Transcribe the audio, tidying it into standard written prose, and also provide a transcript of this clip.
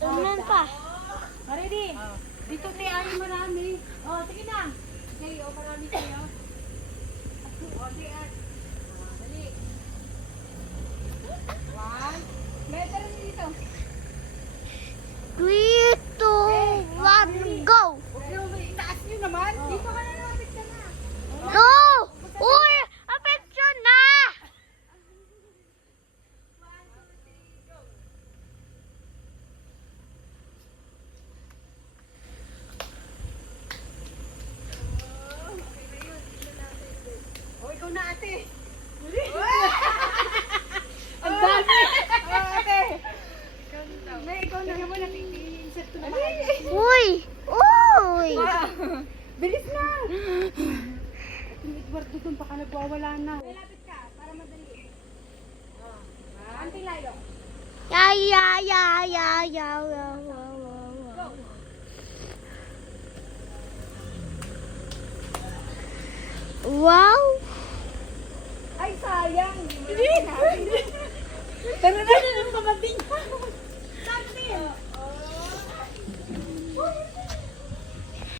Tunan pa. Ready? Dito tayo ay marami. Oh, sige na. Okay, marami kayo. Okay, dali. 1. Meron dito. 3, 2, 1, go! Okay, itaas nyo naman. Dito ka na naman, ka na. No! Uy! Affection na! Oh, ikaw na ate. Ang dami. Ate. Ikaw na. Ikaw na. Insert ko naman. Uy! Uy! Bilis na. Yung Edwardo doon baka nagwawala na. Lapit ka para madali. Anting layo. Ya, ya, ya, ya, ya, ya, ya, ya. Wow! Ay, sayang. Hindi. Tara na. Tara na.